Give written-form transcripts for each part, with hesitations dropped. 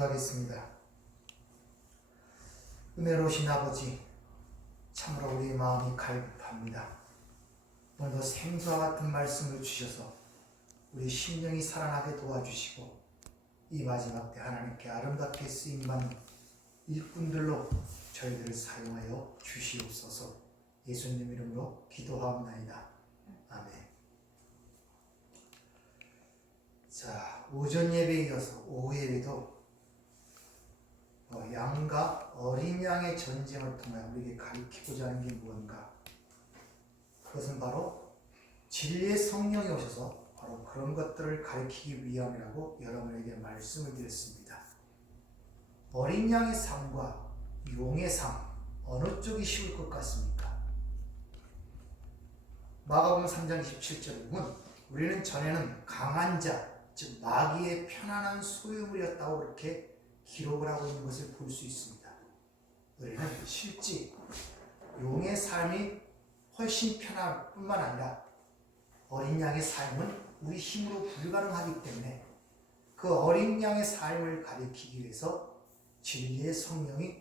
기도하겠습니다. 은혜로우신 아버지, 참으로 우리의 마음이 갈급합니다. 오늘도 생수와 같은 말씀을 주셔서 우리 심령이 살아나게 도와주시고 이 마지막 때 하나님께 아름답게 쓰임받는 일꾼들로 저희들을 사용하여 주시옵소서. 예수님 이름으로 기도하옵나이다. 아멘. 자, 오전 예배에 이어서 오후 예배도 양과 어린 양의 전쟁을 통해 우리에게 가르치고자 하는 게 무언가? 그것은 바로 진리의 성령이 오셔서 바로 그런 것들을 가르치기 위함이라고 여러분에게 말씀을 드렸습니다. 어린 양의 삶과 용의 삶, 어느 쪽이 쉬울 것 같습니까? 마가복음 3장 27절에 보면 우리는 전에는 강한 자, 즉 마귀의 편안한 소유물이었다고 그렇게 기록을 하고 있는 것을 볼 수 있습니다. 우리는 실제 용의 삶이 훨씬 편할 뿐만 아니라 어린 양의 삶은 우리 힘으로 불가능하기 때문에 그 어린 양의 삶을 가리키기 위해서 진리의 성령이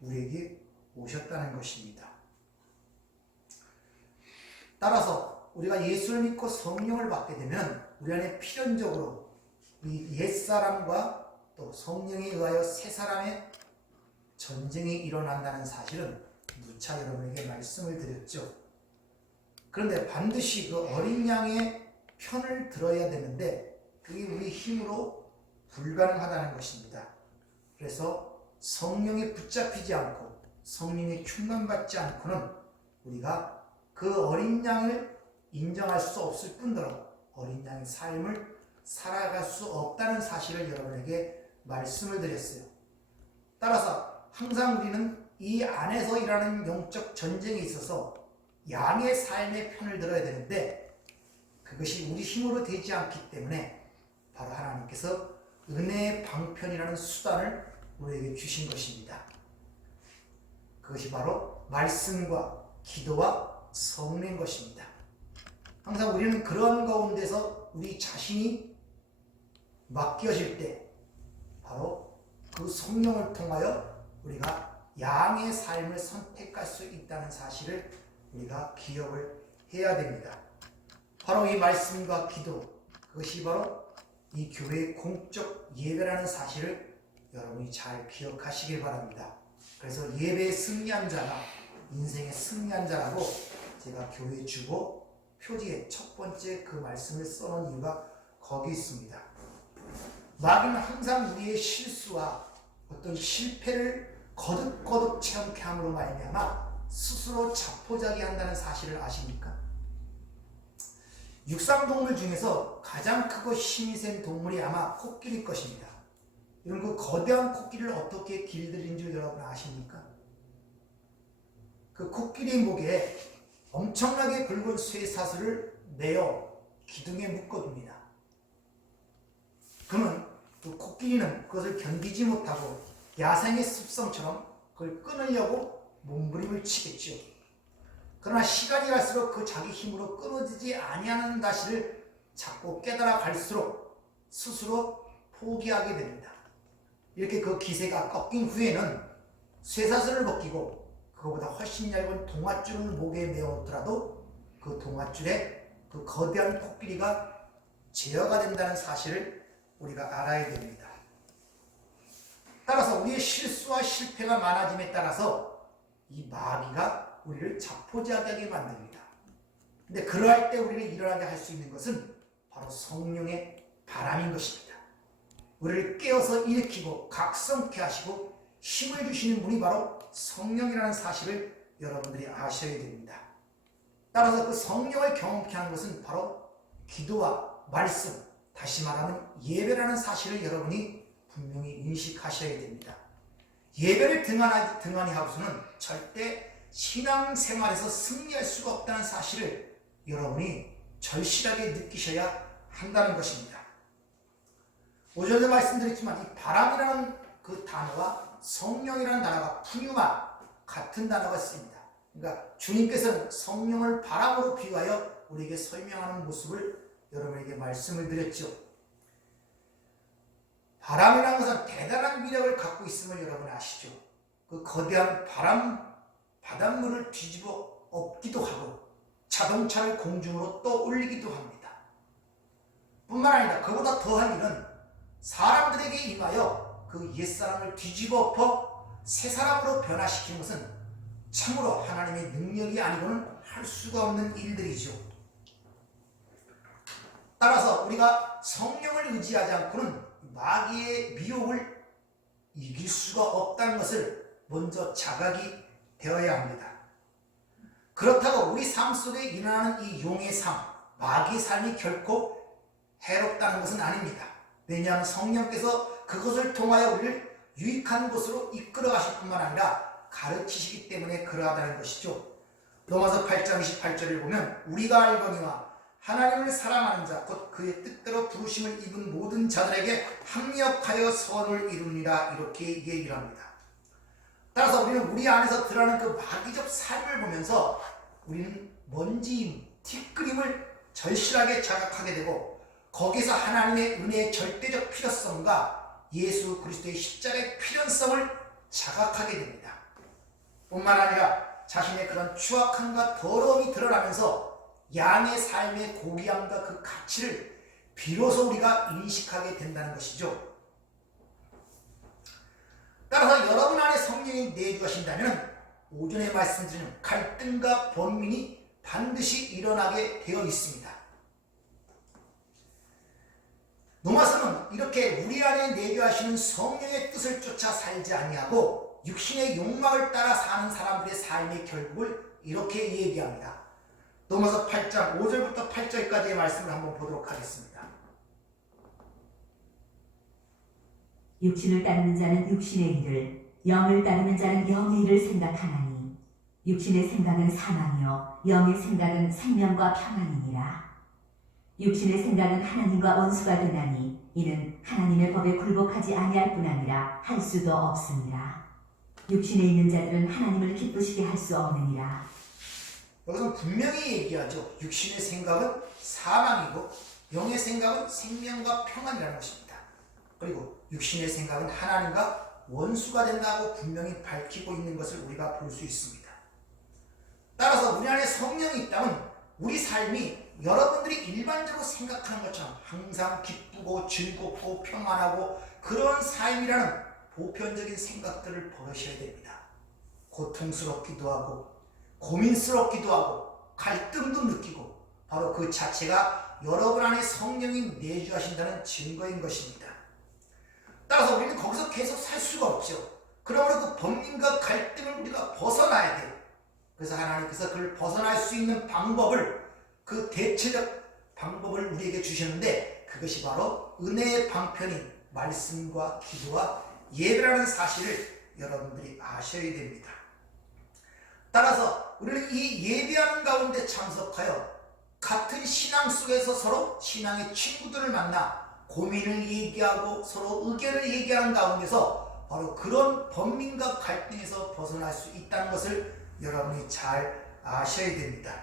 우리에게 오셨다는 것입니다. 따라서 우리가 예수를 믿고 성령을 받게 되면 우리 안에 필연적으로 이 옛사람과 또 성령에 의하여 새 사람의 전쟁이 일어난다는 사실은 누차 여러분에게 말씀을 드렸죠. 그런데 반드시 그 어린 양의 편을 들어야 되는데 그게 우리 힘으로 불가능하다는 것입니다. 그래서 성령에 붙잡히지 않고 성령에 충만받지 않고는 우리가 그 어린 양을 인정할 수 없을 뿐더러 어린 양의 삶을 살아갈 수 없다는 사실을 여러분에게 말씀을 드렸어요. 따라서 항상 우리는 이 안에서 일하는 영적 전쟁에 있어서 양의 삶의 편을 들어야 되는데 그것이 우리 힘으로 되지 않기 때문에 바로 하나님께서 은혜의 방편이라는 수단을 우리에게 주신 것입니다. 그것이 바로 말씀과 기도와 성례인 것입니다. 항상 우리는 그런 가운데서 우리 자신이 맡겨질 때 바로 그 성령을 통하여 우리가 양의 삶을 선택할 수 있다는 사실을 우리가 기억을 해야 됩니다. 바로 이 말씀과 기도, 그것이 바로 이 교회의 공적 예배라는 사실을 여러분이 잘 기억하시길 바랍니다. 그래서 예배의 승리한 자가 인생의 승리한 자라고 제가 교회 주보 표지에 첫 번째 그 말씀을 써놓은 이유가 거기 있습니다. 마귀는 항상 우리의 실수와 어떤 실패를 거듭거듭 체험케 함으로 말미암아 스스로 자포자기한다는 사실을 아십니까? 육상동물 중에서 가장 크고 힘이 센 동물이 아마 코끼리일 것입니다. 이런 그 거대한 코끼리를 어떻게 길들인 줄 여러분 아십니까? 그 코끼리 목에 엄청나게 굵은 쇠사슬을 내어 기둥에 묶어둡니다. 그러면 그 코끼리는 그것을 견디지 못하고 야생의 습성처럼 그걸 끊으려고 몸부림을 치겠죠. 그러나 시간이 갈수록 그 자기 힘으로 끊어지지 아니하는 사실을 자꾸 깨달아 갈수록 스스로 포기하게 됩니다. 이렇게 그 기세가 꺾인 후에는 쇠사슬을 벗기고 그거보다 훨씬 얇은 동아줄을 목에 메어놓더라도 그 동아줄에 그 거대한 코끼리가 제어가 된다는 사실을 우리가 알아야 됩니다. 따라서 우리의 실수와 실패가 많아짐에 따라서 이 마귀가 우리를 자포자기하게 만듭니다. 근데 그러할 때 우리를 일어나게 할 수 있는 것은 바로 성령의 바람인 것입니다. 우리를 깨어서 일으키고 각성케 하시고 힘을 주시는 분이 바로 성령이라는 사실을 여러분들이 아셔야 됩니다. 따라서 그 성령을 경험케 하는 것은 바로 기도와 말씀, 다시 말하면 예배라는 사실을 여러분이 분명히 인식하셔야 됩니다. 예배를 등한히 하고서는 절대 신앙생활에서 승리할 수가 없다는 사실을 여러분이 절실하게 느끼셔야 한다는 것입니다. 오전에 말씀드렸지만 이 바람이라는 그 단어와 성령이라는 단어가 푸뉴마 같은 단어가 쓰입니다. 그러니까 주님께서는 성령을 바람으로 비유하여 우리에게 설명하는 모습을 여러분에게 말씀을 드렸죠. 바람이라는 것은 대단한 위력을 갖고 있음을 여러분 아시죠? 그 거대한 바닷물을 뒤집어 엎기도 하고 자동차를 공중으로 떠올리기도 합니다. 뿐만 아니라 그보다 더한 일은 사람들에게 임하여 그 옛사람을 뒤집어 엎어 새 사람으로 변화시키는 것은 참으로 하나님의 능력이 아니고는 할 수가 없는 일들이죠. 따라서 우리가 성령을 의지하지 않고는 마귀의 미혹을 이길 수가 없다는 것을 먼저 자각이 되어야 합니다. 그렇다고 우리 삶 속에 일어나는 이 용의 삶, 마귀의 삶이 결코 해롭다는 것은 아닙니다. 왜냐하면 성령께서 그것을 통하여 우리를 유익한 곳으로 이끌어 가실 뿐만 아니라 가르치시기 때문에 그러하다는 것이죠. 로마서 8장 28절을 보면 우리가 알거니와 하나님을 사랑하는 자 곧 그의 뜻대로 부르심을 입은 모든 자들에게 합력하여 선을 이룹니다. 이렇게 얘기를 합니다. 따라서 우리는 우리 안에서 드러나는 그 마귀적 삶을 보면서 우리는 먼지임, 티끌임을 절실하게 자각하게 되고 거기서 하나님의 은혜의 절대적 필요성과 예수 그리스도의 십자가의 필연성을 자각하게 됩니다. 뿐만 아니라 자신의 그런 추악함과 더러움이 드러나면서 양의 삶의 고귀함과 그 가치를 비로소 우리가 인식하게 된다는 것이죠. 따라서 여러분 안에 성령이 내주하신다면 오전에 말씀드린 갈등과 번민이 반드시 일어나게 되어 있습니다. 로마서는 이렇게 우리 안에 내주하시는 성령의 뜻을 쫓아 살지 아니하고 육신의 욕망을 따라 사는 사람들의 삶의 결국을 이렇게 얘기합니다. 로마서 8장 5절부터 8절까지의 말씀을 한번 보도록 하겠습니다. 육신을 따르는 자는 육신의 일을, 영을 따르는 자는 영의 일을 생각하나니 육신의 생각은 사망이요 영의 생각은 생명과 평안이니라. 육신의 생각은 하나님과 원수가 되나니 이는 하나님의 법에 굴복하지 아니할 뿐 아니라 할 수도 없습니다. 육신에 있는 자들은 하나님을 기쁘시게 할 수 없느니라. 여기서 분명히 얘기하죠. 육신의 생각은 사망이고 영의 생각은 생명과 평안이라는 것입니다. 그리고 육신의 생각은 하나님과 원수가 된다고 분명히 밝히고 있는 것을 우리가 볼 수 있습니다. 따라서 우리 안에 성령이 있다면 우리 삶이 여러분들이 일반적으로 생각하는 것처럼 항상 기쁘고 즐겁고 평안하고 그런 삶이라는 보편적인 생각들을 버리셔야 됩니다. 고통스럽기도 하고 고민스럽기도 하고 갈등도 느끼고 바로 그 자체가 여러분 안에 성령이 내주하신다는 증거인 것입니다. 따라서 우리는 거기서 계속 살 수가 없죠. 그러므로 그 번민과 갈등을 우리가 벗어나야 돼요. 그래서 하나님께서 그를 벗어날 수 있는 방법을, 그 대체적 방법을 우리에게 주셨는데 그것이 바로 은혜의 방편인 말씀과 기도와 예배라는 사실을 여러분들이 아셔야 됩니다. 따라서 우리는 이 예배하는 가운데 참석하여 같은 신앙 속에서 서로 신앙의 친구들을 만나 고민을 얘기하고 서로 의견을 얘기하는 가운데서 바로 그런 번민과 갈등에서 벗어날 수 있다는 것을 여러분이 잘 아셔야 됩니다.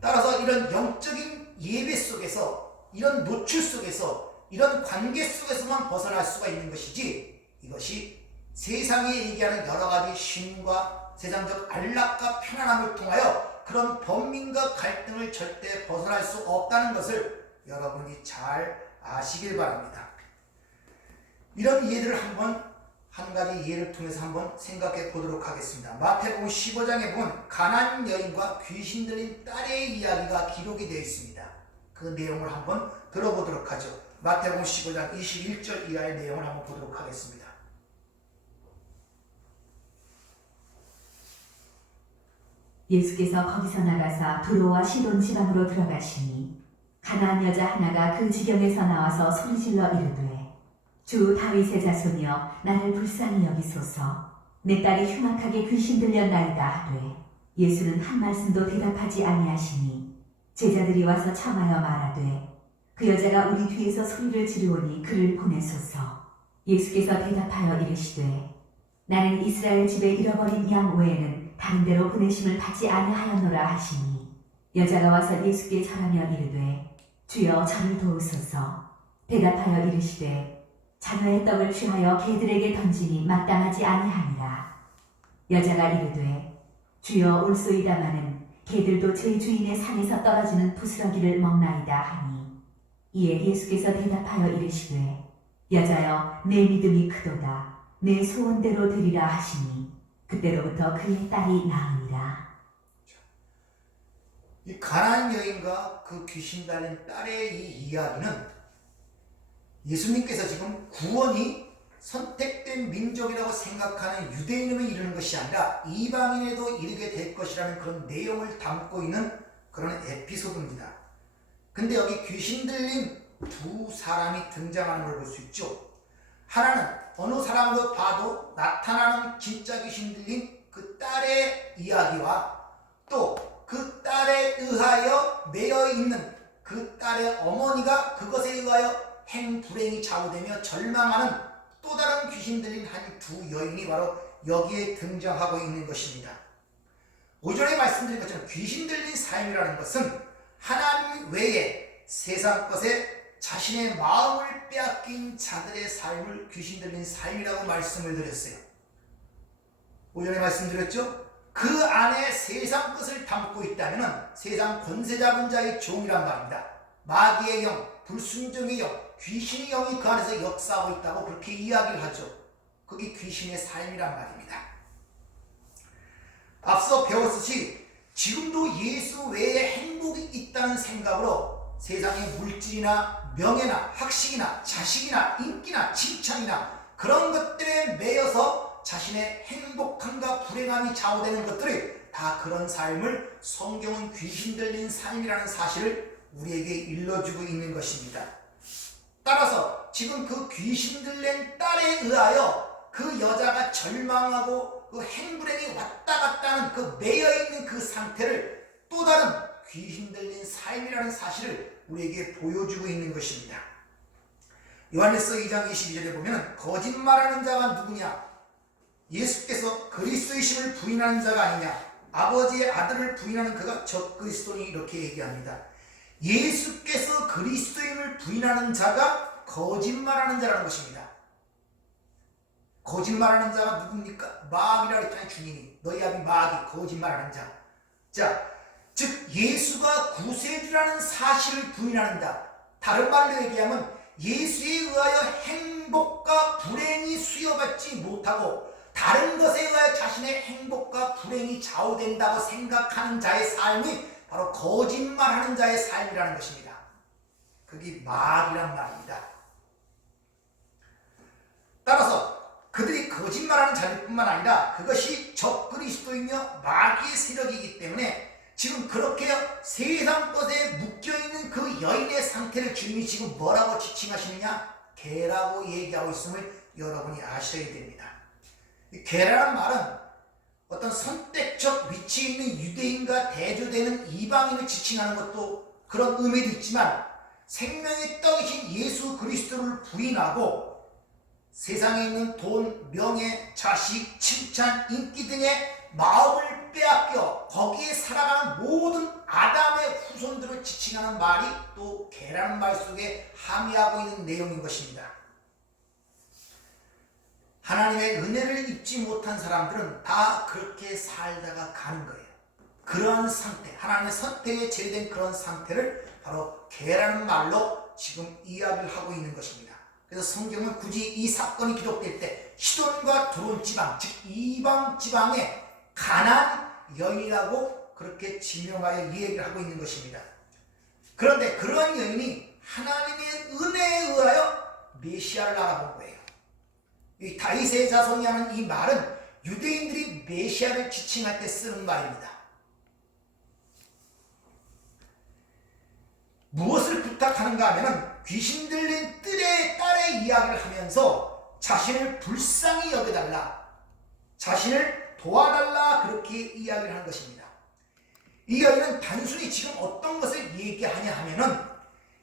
따라서 이런 영적인 예배 속에서, 이런 노출 속에서, 이런 관계 속에서만 벗어날 수가 있는 것이지, 이것이 세상에 얘기하는 여러 가지 쉼과 세상적 안락과 편안함을 통하여 그런 번민과 갈등을 절대 벗어날 수 없다는 것을 여러분이 잘 아시길 바랍니다. 이런 예들을 한 가지 예를 통해서 한번 생각해 보도록 하겠습니다. 마태복음 15장에 보면 가나안 여인과 귀신 들린 딸의 이야기가 기록이 되어 있습니다. 그 내용을 한번 들어보도록 하죠. 마태복음 15장 21절 이하의 내용을 한번 보도록 하겠습니다. 예수께서 거기서 나가사 두로와 시돈 지방으로 들어가시니 가나안 여자 하나가 그 지경에서 나와서 소리질러 이르되 주 다윗의 자손이여 나를 불쌍히 여기소서. 내 딸이 흉악하게 귀신 들렸나이다 하되 예수는 한 말씀도 대답하지 아니하시니 제자들이 와서 청하여 말하되 그 여자가 우리 뒤에서 소리를 지르오니 그를 보내소서. 예수께서 대답하여 이르시되 나는 이스라엘 집에 잃어버린 양 외에는 다른 데로 보내심을 받지 아니하였노라 하시니 여자가 와서 예수께 절하며 이르되 주여 저를 도우소서. 대답하여 이르시되 자녀의 떡을 취하여 개들에게 던지니 마땅하지 아니하니라. 여자가 이르되 주여 올소이다마는 개들도 제 주인의 산에서 떨어지는 부스러기를 먹나이다 하니, 이에 예수께서 대답하여 이르시되 여자여 내 믿음이 크도다. 내 소원대로 되리라 하시니 그때로부터 그의 딸이 나으니라. 이 가나안 여인과 그 귀신 달린 딸의 이 이야기는 예수님께서 지금 구원이 선택된 민족이라고 생각하는 유대인에만 이르는 것이 아니라 이방인에도 이르게 될 것이라는 그런 내용을 담고 있는 그런 에피소드입니다. 근데 여기 귀신 들린 두 사람이 등장하는 걸 볼 수 있죠. 하나는 어느 사람도 봐도 나타나는 진짜 귀신 들린 그 딸의 이야기와 또 그 딸에 의하여 매여 있는 그 딸의 어머니가 그것에 의하여 행불행이 좌우되며 절망하는 또 다른 귀신 들린 한 두 여인이 바로 여기에 등장하고 있는 것입니다. 오전에 말씀드린 것처럼 귀신 들린 삶이라는 것은 하나님 외에 세상 것에 자신의 마음을 빼앗긴 자들의 삶을 귀신 들린 삶이라고 말씀을 드렸어요. 오전에 말씀드렸죠? 그 안에 세상 것을 담고 있다면 세상 권세 잡은 자의 종이란 말입니다. 마귀의 영, 불순종의 영, 귀신의 영이 그 안에서 역사하고 있다고 그렇게 이야기를 하죠. 그게 귀신의 삶이란 말입니다. 앞서 배웠듯이 지금도 예수 외에 행복이 있다는 생각으로 세상의 물질이나 명예나 학식이나 자식이나 인기나 칭찬이나 그런 것들에 매여서 자신의 행복함과 불행함이 좌우되는 것들이 다 그런 삶을 성경은 귀신 들린 삶이라는 사실을 우리에게 일러주고 있는 것입니다. 따라서 지금 그 귀신 들린 딸에 의하여 그 여자가 절망하고 그 행불행이 왔다 갔다 하는 그 매여있는 그 상태를 또 다른 귀신 들린 삶이라는 사실을 우리에게 보여주고 있는 것입니다. 요한일서 2장 22절에 보면 거짓말하는 자가 누구냐? 예수께서 그리스도이심을 부인하는 자가 아니냐? 아버지의 아들을 부인하는 그가 적그리스도니 이렇게 얘기합니다. 예수께서 그리스도임을 부인하는 자가 거짓말하는 자라는 것입니다. 거짓말하는 자가 누굽니까? 마귀라 그랬잖아요. 주님이 너희 아비 마귀 거짓말하는 자. 자, 즉 예수가 구세주라는 사실을 부인하는 자. 다른 말로 얘기하면 예수에 의하여 행복과 불행이 수여받지 못하고 다른 것에 의하여 자신의 행복과 불행이 좌우된다고 생각하는 자의 삶이 바로 거짓말하는 자의 삶이라는 것입니다. 그게 마귀란 말입니다. 따라서 그들이 거짓말하는 자들뿐만 아니라 그것이 적그리스도이며 마귀의 세력이기 때문에 지금 그렇게 세상 것에 묶여있는 그 여인의 상태를 주님이 지금 뭐라고 지칭하시느냐? 개라고 얘기하고 있음을 여러분이 아셔야 됩니다. 이 개라는 말은 어떤 선택적 위치에 있는 유대인과 대조되는 이방인을 지칭하는 것도 그런 의미도 있지만 생명의 떡이신 예수 그리스도를 부인하고 세상에 있는 돈, 명예, 자식, 칭찬, 인기 등의 마음을 빼앗겨 거기에 살아가는 모든 아담의 후손들을 지칭하는 말이 또 개라는 말 속에 함의하고 있는 내용인 것입니다. 하나님의 은혜를 입지 못한 사람들은 다 그렇게 살다가 가는 거예요. 그러한 상태, 하나님의 선택에 제외된 그런 상태를 바로 개라는 말로 지금 이야기를 하고 있는 것입니다. 그래서 성경은 굳이 이 사건이 기록될 때 시돈과 두론 지방, 즉 이방 지방의 가나안 여인이라고 그렇게 지명하여 이 얘기를 하고 있는 것입니다. 그런데 그런 여인이 하나님의 은혜에 의하여 메시아를 알아본 거예요. 이 다윗의 자손이라는 이 말은 유대인들이 메시아를 지칭할 때 쓰는 말입니다. 무엇을 부탁하는가 하면 귀신 들린 딸의 이야기를 하면서 자신을 불쌍히 여겨달라, 자신을 도와달라 그렇게 이야기를 하는 것입니다. 이 여인은 단순히 지금 어떤 것을 얘기하냐 하면은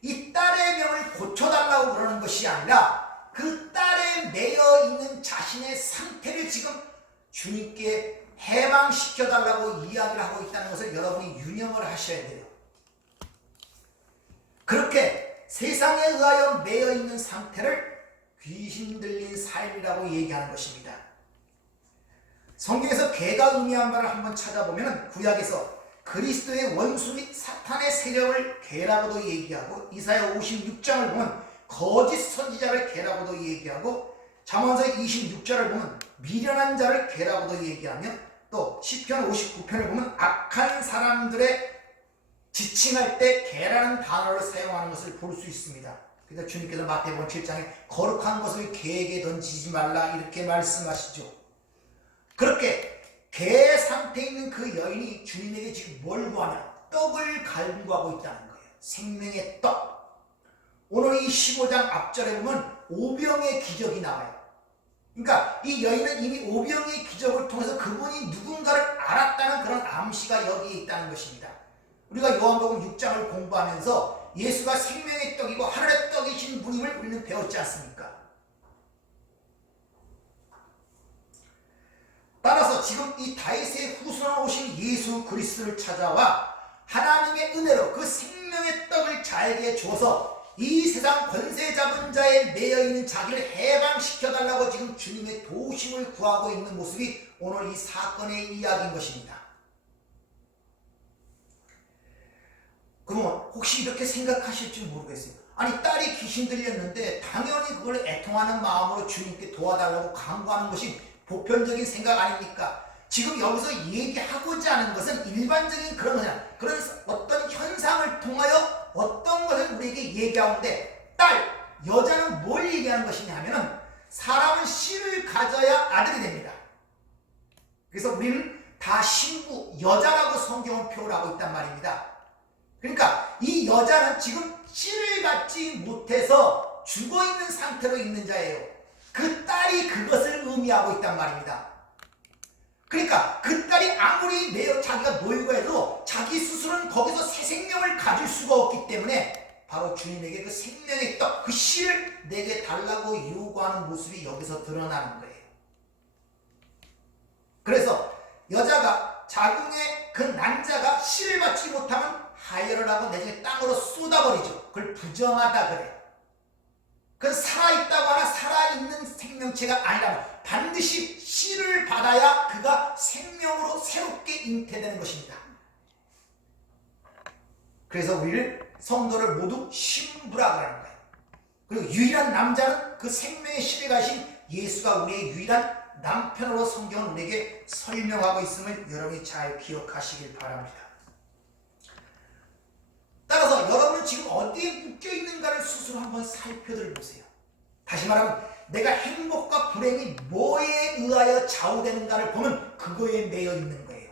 이 딸의 병을 고쳐달라고 그러는 것이 아니라 그 딸에 매여 있는 자신의 상태를 지금 주님께 해방시켜달라고 이야기를 하고 있다는 것을 여러분이 유념을 하셔야 돼요. 그렇게 세상에 의하여 매여 있는 상태를 귀신 들린 삶이라고 얘기하는 것입니다. 성경에서 개가 의미한 바를 한번 찾아보면 구약에서 그리스도의 원수 및 사탄의 세력을 개라고도 얘기하고 이사야 56장을 보면 거짓 선지자를 개라고도 얘기하고 잠언서 26절을 보면 미련한 자를 개라고도 얘기하며 또 시편 59편을 보면 악한 사람들의 지칭할 때 개라는 단어를 사용하는 것을 볼 수 있습니다. 그래서 주님께서 마태복음 7장에 거룩한 것을 개에게 던지지 말라 이렇게 말씀하시죠. 그렇게 개 상태에 있는 그 여인이 주님에게 지금 뭘 구하냐? 떡을 간구하고 있다는 거예요. 생명의 떡. 오늘 이 15장 앞절에 보면 오병의 기적이 나와요. 그러니까 이 여인은 이미 오병의 기적을 통해서 그분이 누군가를 알았다는 그런 암시가 여기에 있다는 것입니다. 우리가 요한복음 6장을 공부하면서 예수가 생명의 떡이고 하늘의 떡이신 분임을 우리는 배웠지 않습니까? 따라서 지금 이 다윗의 후손으로 오신 예수 그리스도를 찾아와 하나님의 은혜로 그 생명의 떡을 자에게 줘서 이 세상 권세 잡은 자에 매여 있는 자기를 해방시켜달라고 지금 주님의 도우심을 구하고 있는 모습이 오늘 이 사건의 이야기인 것입니다. 그러면 혹시 이렇게 생각하실지 모르겠어요. 아니 딸이 귀신 들렸는데 당연히 그걸 애통하는 마음으로 주님께 도와달라고 간구하는 것이 보편적인 생각 아닙니까? 지금 여기서 얘기하고자 하는 것은 일반적인 그런 어떤 현상을 통하여 어떤 것을 우리에게 얘기하는데 여자는 뭘 얘기하는 것이냐 하면 사람은 씨를 가져야 아들이 됩니다. 그래서 우리는 다 신부, 여자라고 성경은 표현을 하고 있단 말입니다. 그러니까 이 여자는 지금 씨를 갖지 못해서 죽어있는 상태로 있는 자예요. 그 딸이 그것을 의미하고 있단 말입니다. 그러니까 그 딸이 아무리 자기가 노이고 해도 자기 스스로는 거기서 새 생명을 가질 수가 없기 때문에 바로 주님에게 그 생명의 떡, 그 씨를 내게 달라고 요구하는 모습이 여기서 드러나는 거예요. 그래서 여자가 자궁에 그 난자가 씨를 받지 못하면 하혈을 하고 내중에 땅으로 쏟아버리죠. 그걸 부정하다 그래요. 그 살아있다고 하나 살아있는 생명체가 아니라면 반드시 씨를 받아야 그가 생명으로 새롭게 잉태되는 것입니다. 그래서 우리를 성도를 모두 신부라 그러는 거예요. 그리고 유일한 남자는 그 생명의 씨를 가신 예수가 우리의 유일한 남편으로 성경은 우리에게 설명하고 있음을 여러분이 잘 기억하시길 바랍니다. 따라서 여러분은 지금 어디에 묶여있는가를 스스로 한번 살펴보세요. 다시 말하면 내가 행복과 불행이 뭐에 의하여 좌우되는가를 보면 그거에 매여 있는 거예요.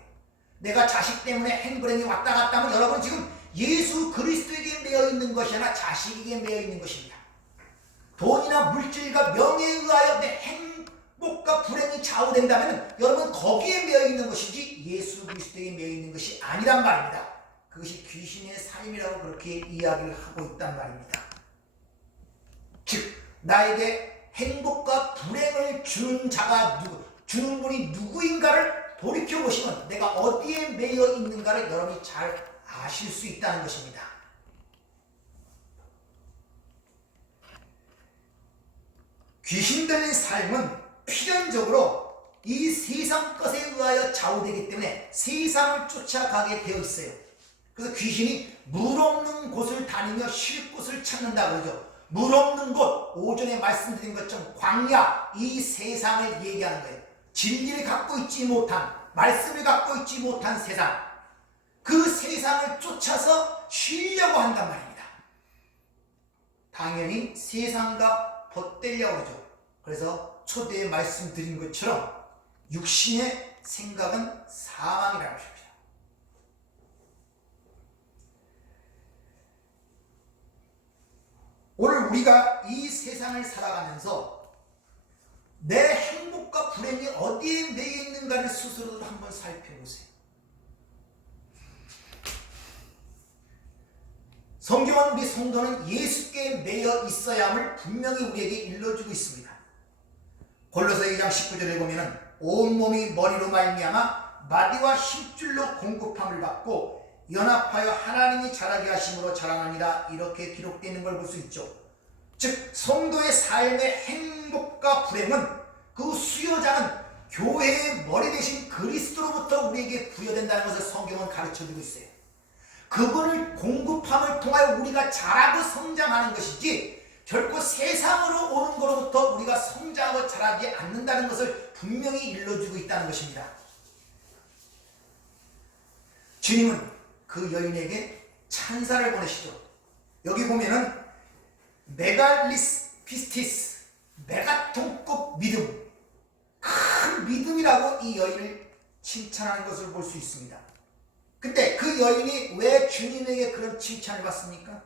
내가 자식 때문에 행불행이 왔다 갔다 하면 여러분 지금 예수 그리스도에게 매여 있는 것이 아니라 자식에게 매여 있는 것입니다. 돈이나 물질과 명예에 의하여 내 행복과 불행이 좌우된다면 여러분 거기에 매여 있는 것이지 예수 그리스도에게 매여 있는 것이 아니란 말입니다. 그것이 귀신의 삶이라고 그렇게 이야기를 하고 있단 말입니다. 즉 나에게 행복과 불행을 주는 자가 주는 분이 누구인가를 돌이켜보시면 내가 어디에 매여 있는가를 여러분이 잘 아실 수 있다는 것입니다. 귀신 들린 삶은 필연적으로 이 세상 것에 의하여 좌우되기 때문에 세상을 쫓아가게 되어 있어요. 그래서 귀신이 물 없는 곳을 다니며 쉴 곳을 찾는다 그러죠. 물 없는 곳, 오전에 말씀드린 것처럼 광야, 이 세상을 얘기하는 거예요. 진리를 갖고 있지 못한, 말씀을 갖고 있지 못한 세상, 그 세상을 쫓아서 쉬려고 한단 말입니다. 당연히 세상과 벗대려고 그러죠. 그래서 초대에 말씀드린 것처럼 육신의 생각은 사망이라는 것입니다. 오늘 우리가 이 세상을 살아가면서 내 행복과 불행이 어디에 매여 있는가를 스스로도 한번 살펴보세요. 성경은 우리 성도는 예수께 매여 있어야 함을 분명히 우리에게 일러주고 있습니다. 골로새 2장 19절에 보면 온몸이 머리로 말미암아 마디와 힘줄로 공급함을 받고 연합하여 하나님이 자라게 하심으로 자라나니라 이렇게 기록되어 있는 걸 볼 수 있죠. 즉 성도의 삶의 행복과 불행은 그 수요자는 교회의 머리 대신 그리스도로부터 우리에게 부여된다는 것을 성경은 가르쳐주고 있어요. 그분을 공급함을 통하여 우리가 자라고 성장하는 것이지 결코 세상으로 오는 것로부터 우리가 성장하고 자라지 않는다는 것을 분명히 일러주고 있다는 것입니다. 주님은 그 여인에게 찬사를 보내시죠. 여기 보면은 메갈리스 피스티스, 메가톤급 믿음, 큰 믿음이라고 이 여인을 칭찬하는 것을 볼 수 있습니다. 근데 그 여인이 왜 주님에게 그런 칭찬을 받습니까?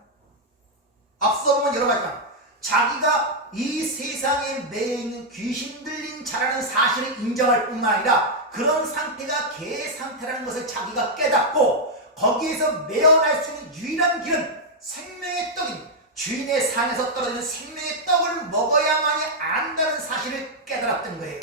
앞서 보면 여러 가지만 자기가 이 세상에 매여 있는 귀신 들린 자라는 사실을 인정할 뿐만 아니라 그런 상태가 개의 상태라는 것을 자기가 깨닫고 거기에서 매어날 수 있는 유일한 길은 생명의 떡인 주인의 산에서 떨어지는 생명의 떡을 먹어야만이 안다는 사실을 깨달았던 거예요.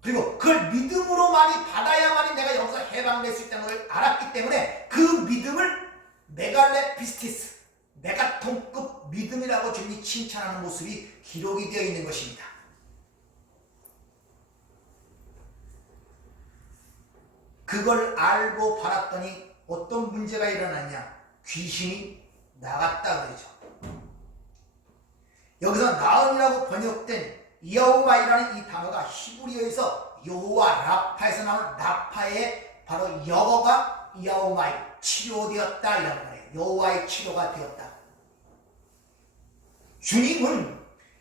그리고 그걸 믿음으로만이 받아야만이 내가 여기서 해방될 수 있다는 걸 알았기 때문에 그 믿음을 메갈레 피스티스, 메가톤급 믿음이라고 주님이 칭찬하는 모습이 기록이 되어 있는 것입니다. 그걸 알고 바랐더니 어떤 문제가 일어났냐? 귀신이 나갔다 그러죠. 여기서 나은이라고 번역된 여호와이라는 이 단어가 히브리어에서 여호와 라파에서 나온 라파의 바로 영어가 여호와이 치료되었다 이라는 말이에요. 여호와의 치료가 되었다. 주님은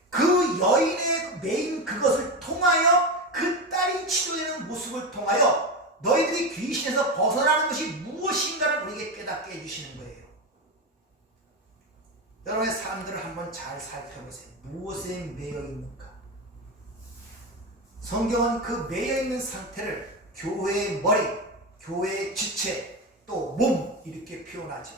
그 여인의 메인 그것을 통하여 그 딸이 치료되는 모습을 통하여 너희들이 귀신에서 벗어나는 것이 무엇인가를 우리에게 깨닫게 해주시는 거예요. 여러분의 삶들을 한번 잘 살펴보세요. 무엇에 매여 있는가? 성경은 그 매여 있는 상태를 교회의 머리, 교회의 지체, 또 몸 이렇게 표현하죠.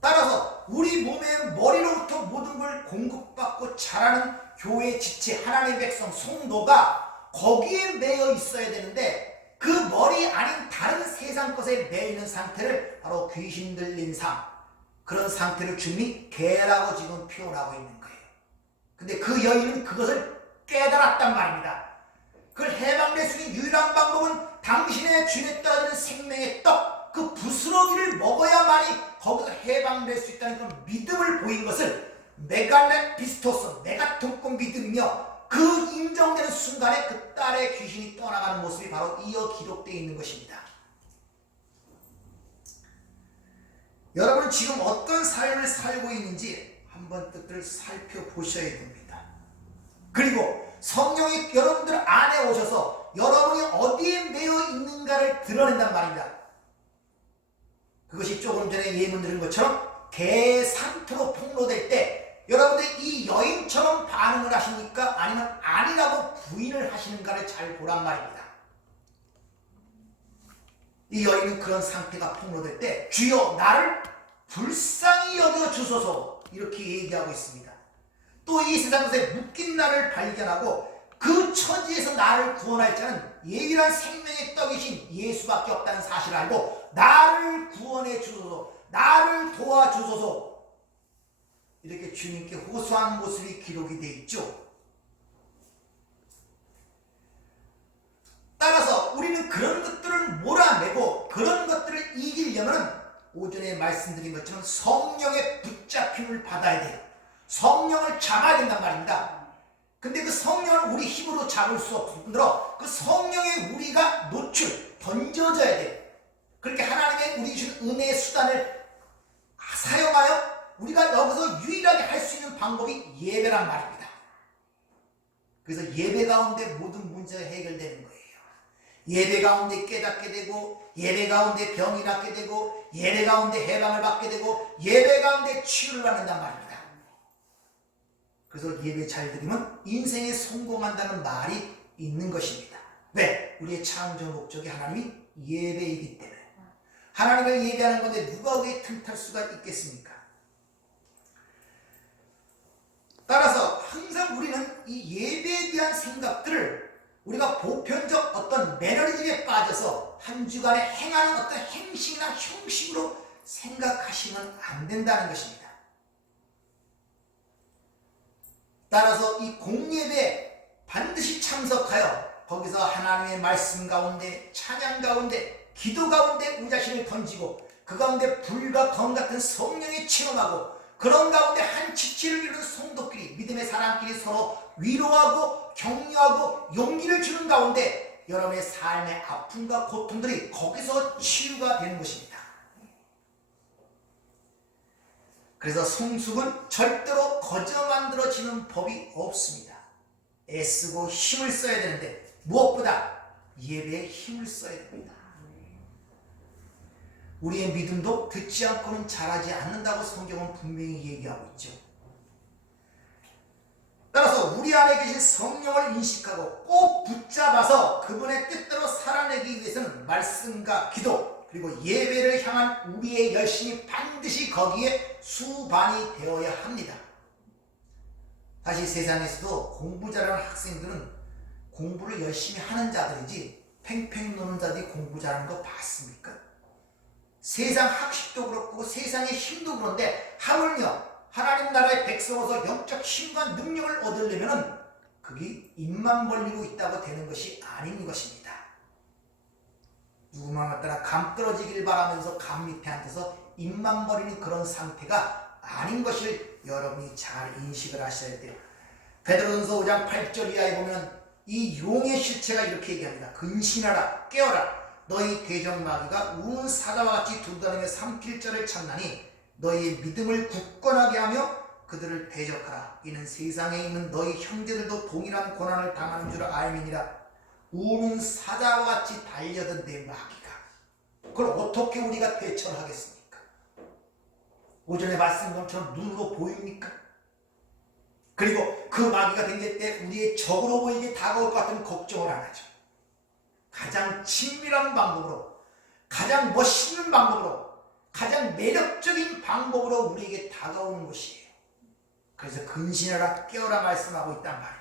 따라서 우리 몸의 머리로부터 모든 걸 공급받고 자라는 교회의 지체, 하나님의 백성, 성도가 거기에 매여 있어야 되는데 그 머리 아닌 다른 세상 것에 매여 있는 상태를 바로 귀신 들린 삶, 그런 상태를 주님이 개라고 지금 표현하고 있는 거예요. 근데 그 여인은 그것을 깨달았단 말입니다. 그걸 해방될 수 있는 유일한 방법은 당신의 주인에 떨어지는 생명의 떡, 그 부스러기를 먹어야만이 거기서 해방될 수 있다는 그런 믿음을 보인 것을 메갈레 피스토스, 메가톤급 믿음이며 그 인정되는 순간에 그 딸의 귀신이 떠나가는 모습이 바로 이어 기록되어 있는 것입니다. 여러분은 지금 어떤 삶을 살고 있는지 한번 뜻을 살펴보셔야 됩니다. 그리고 성령이 여러분들 안에 오셔서 여러분이 어디에 매여 있는가를 드러낸단 말입니다. 그것이 조금 전에 예문 드린 것처럼 개의 상태로 폭로될 때 여러분들이 이 여인처럼 반응을 하십니까? 아니면 아니라고 부인을 하시는가를 잘 보란 말입니다. 이 여인은 그런 상태가 폭로될 때 주여 나를 불쌍히 여겨 주소서 이렇게 얘기하고 있습니다. 또 이 세상에서 묶인 나를 발견하고 그 처지에서 나를 구원할 자는 예일한 생명의 떡이신 예수밖에 없다는 사실을 알고 나를 구원해 주소서, 나를 도와주소서 이렇게 주님께 호소하는 모습이 기록이 되어 있죠. 따라서 우리는 그런 것들을 몰아내고 그런 것들을 이기려면 오전에 말씀드린 것처럼 성령의 붙잡힘을 받아야 돼요. 성령을 잡아야 된단 말입니다. 근데 그 성령을 우리 힘으로 잡을 수 없으므로 그 성령에 우리가 노출, 던져져야 돼요. 그렇게 하나님의 우리 주신 은혜의 수단을 사용하여 우리가 여기서 유일하게 할 수 있는 방법이 예배란 말입니다. 그래서 예배 가운데 모든 문제가 해결되는 거예요. 예배 가운데 깨닫게 되고 예배 가운데 병이 낫게 되고 예배 가운데 해방을 받게 되고 예배 가운데 치유를 받는단 말입니다. 그래서 예배 잘 드리면 인생에 성공한다는 말이 있는 것입니다. 왜? 우리의 창조 목적이 하나님이 예배이기 때문에. 하나님을 예배하는 건데 누가 그에 틈탈 수가 있겠습니까? 따라서 항상 우리는 이 예배에 대한 생각들을 우리가 보편적 어떤 매너리즘에 빠져서 한 주간에 행하는 어떤 행식이나 형식으로 생각하시면 안 된다는 것입니다. 따라서 이 공예배에 반드시 참석하여 거기서 하나님의 말씀 가운데, 찬양 가운데, 기도 가운데 우리 자신을 던지고 그 가운데 불과 검 같은 성령에 체험하고 그런 가운데 한 지체를 이루는 성도끼리, 믿음의 사람끼리 서로 위로하고 격려하고 용기를 주는 가운데 여러분의 삶의 아픔과 고통들이 거기서 치유가 되는 것입니다. 그래서 성숙은 절대로 거저 만들어지는 법이 없습니다. 애쓰고 힘을 써야 되는데 무엇보다 예배에 힘을 써야 됩니다. 우리의 믿음도 듣지 않고는 자라지 않는다고 성경은 분명히 얘기하고 있죠. 따라서 우리 안에 계신 성령을 인식하고 꼭 붙잡아서 그분의 뜻대로 살아내기 위해서는 말씀과 기도 그리고 예배를 향한 우리의 열심이 반드시 거기에 수반이 되어야 합니다. 사실 세상에서도 공부 잘하는 학생들은 공부를 열심히 하는 자들이지 팽팽 노는 자들이 공부 잘하는 거 봤습니까? 세상 학식도 그렇고 세상의 힘도 그런데 하물며 하나님 나라의 백성으로서 영적 힘과 능력을 얻으려면 그게 입만 벌리고 있다고 되는 것이 아닌 것입니다. 누구만 따라 감 떨어지길 바라면서 감 밑에 앉아서 입만 벌리는 그런 상태가 아닌 것을 여러분이 잘 인식을 하셔야 돼요. 베드로전서 5장 8절 이하에 보면 이 용의 실체가 이렇게 얘기합니다. 근신하라 깨어라 너희 대적마귀가 우는 사자와 같이 두드러며 삼킬 자를 찾나니 너희의 믿음을 굳건하게 하며 그들을 대적하라. 이는 세상에 있는 너희 형제들도 동일한 고난을 당하는 줄 알미니라. 우는 사자와 같이 달려든 내 마귀가 그걸 어떻게 우리가 대처를 하겠습니까? 오전에 말씀드린 것처럼 눈으로 보입니까? 그리고 그 마귀가 댕길 때 우리의 적으로 보이게 다가올 것 같은 걱정을 안 하죠. 가장 친밀한 방법으로, 가장 멋있는 방법으로, 가장 매력적인 방법으로 우리에게 다가오는 것이에요. 그래서 근신하라 깨어라 말씀하고 있단 말입니다.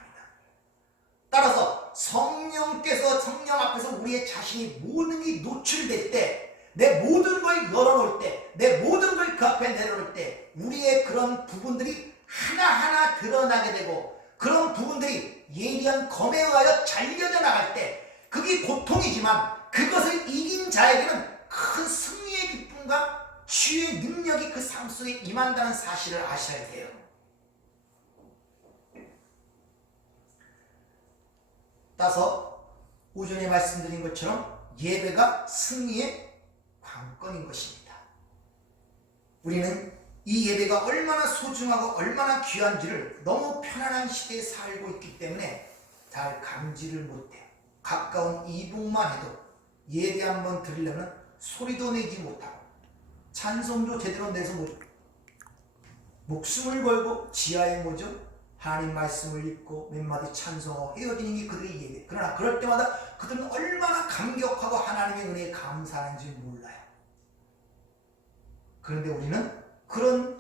따라서 성령께서 성령 앞에서 우리의 자신이 모든 게 노출될 때, 내 모든 걸 열어놓을 때, 내 모든 걸 그 앞에 내려놓을 때 우리의 그런 부분들이 하나하나 드러나게 되고 그런 부분들이 예리한 검에 의하여 잘려져 나갈 때 그게 고통이지만 그것을 이긴 자에게는 큰 승리의 기쁨과 치유의 능력이 그 삶 속에 임한다는 사실을 아셔야 돼요. 따라서 오전에 말씀드린 것처럼 예배가 승리의 관건인 것입니다. 우리는 이 예배가 얼마나 소중하고 얼마나 귀한지를 너무 편안한 시대에 살고 있기 때문에 잘 감지를 못해요. 가까운 이북만 해도 예배 한번 드리려면 소리도 내지 못하고 찬송도 제대로 내서 목숨을 걸고 지하에 뭐죠? 하나님 말씀을 읽고 몇 마디 찬송하고 헤어지는 게 그들의 예배. 그러나 그럴 때마다 그들은 얼마나 감격하고 하나님의 은혜에 감사하는지 몰라요. 그런데 우리는 그런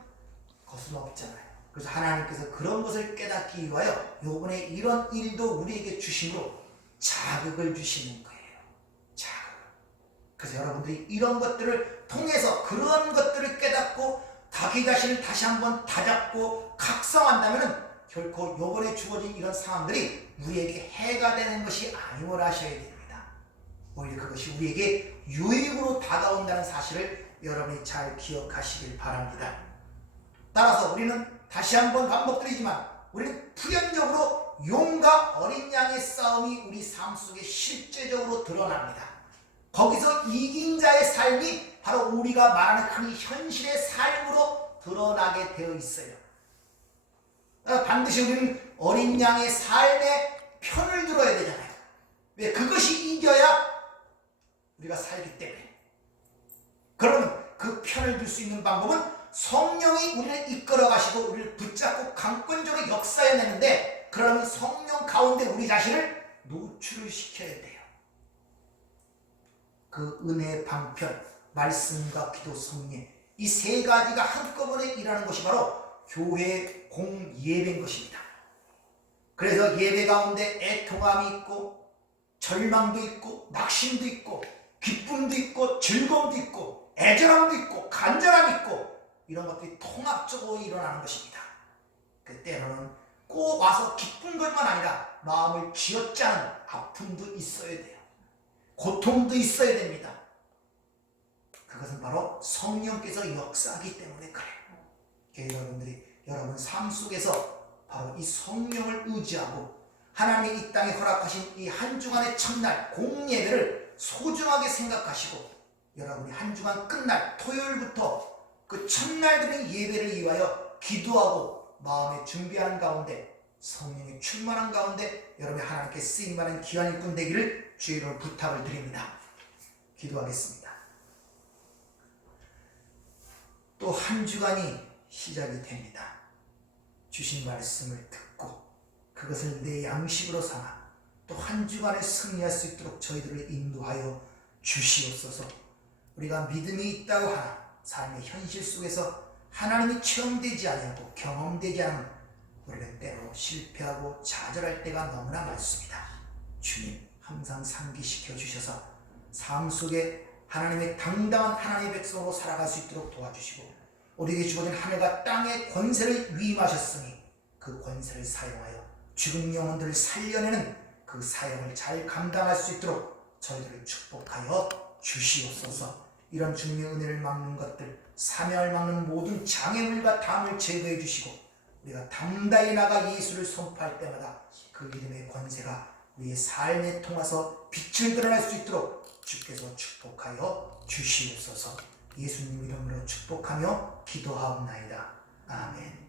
것은 없잖아요. 그래서 하나님께서 그런 것을 깨닫기 위하여 요번에 이런 일도 우리에게 주심으로 자극을 주시는 거예요. 자극. 그래서 여러분들이 이런 것들을 통해서 그런 것들을 깨닫고 자기 자신을 다시 한번 다잡고 각성한다면 결코 요번에 주어진 이런 상황들이 우리에게 해가 되는 것이 아님을 아셔야 됩니다. 오히려 그것이 우리에게 유익으로 다가온다는 사실을 여러분이 잘 기억하시길 바랍니다. 따라서 우리는 다시 한번 반복드리지만 우리는 필연적으로 용과 어린 양의 싸움이 우리 삶 속에 실제적으로 드러납니다. 거기서 이긴 자의 삶이 바로 우리가 말하는 그 현실의 삶으로 드러나게 되어 있어요. 반드시 우리는 어린 양의 삶의 편을 들어야 되잖아요. 왜? 그것이 이겨야 우리가 살기 때문에. 그러면 그 편을 들 수 있는 방법은 성령이 우리를 이끌어 가시고 우리를 붙잡고 강권적으로 역사해내는데 그러면 성령 가운데 우리 자신을 노출을 시켜야 돼요. 그 은혜의 방편, 말씀과 기도, 성령 이 세 가지가 한꺼번에 일하는 것이 바로 교회의 공예배인 것입니다. 그래서 예배 가운데 애통함이 있고 절망도 있고 낙심도 있고 기쁨도 있고 즐거움도 있고 애절함도 있고 간절함이 있고 이런 것들이 통합적으로 일어나는 것입니다. 때로는 꼭 와서 기쁜 것만 아니라 마음을 쥐어짜는 아픔도 있어야 돼요. 고통도 있어야 됩니다. 그것은 바로 성령께서 역사하기 때문에 그래요. 여러분들이 여러분 삶 속에서 바로 이 성령을 의지하고 하나님이 이 땅에 허락하신 이 한 주간의 첫날 공예배를 소중하게 생각하시고 여러분이 한 주간 끝날 토요일부터 그 첫날 드린 예배를 위하여 기도하고 마음에 준비하는 가운데 성령의 충만한 가운데 여러분이 하나님께 쓰임받는 귀한 일꾼 되기를 주의 이름으로 부탁을 드립니다. 기도하겠습니다. 또 한 주간이 시작이 됩니다. 주신 말씀을 듣고 그것을 내 양식으로 삼아 또 한 주간에 승리할 수 있도록 저희들을 인도하여 주시옵소서. 우리가 믿음이 있다고 하나 삶의 현실 속에서 하나님이 체험되지 아니하고 경험되지 않은 우리는 때로 실패하고 좌절할 때가 너무나 많습니다. 주님 항상 상기시켜 주셔서 삶 속에 하나님의 당당한 하나님의 백성으로 살아갈 수 있도록 도와주시고 우리에게 주어진 하늘과 땅의 권세를 위임하셨으니 그 권세를 사용하여 죽은 영혼들을 살려내는 그 사역을 잘 감당할 수 있도록 저희들을 축복하여 주시옵소서. 이런 주님의 은혜를 막는 것들, 사명을 막는 모든 장애물과 담을 제거해 주시고 우리가 당당히 나가 예수를 선포할 때마다 그 이름의 권세가 우리의 삶에 통해서 빛을 드러낼 수 있도록 주께서 축복하여 주시옵소서. 예수님 이름으로 축복하며 기도하옵나이다. 아멘.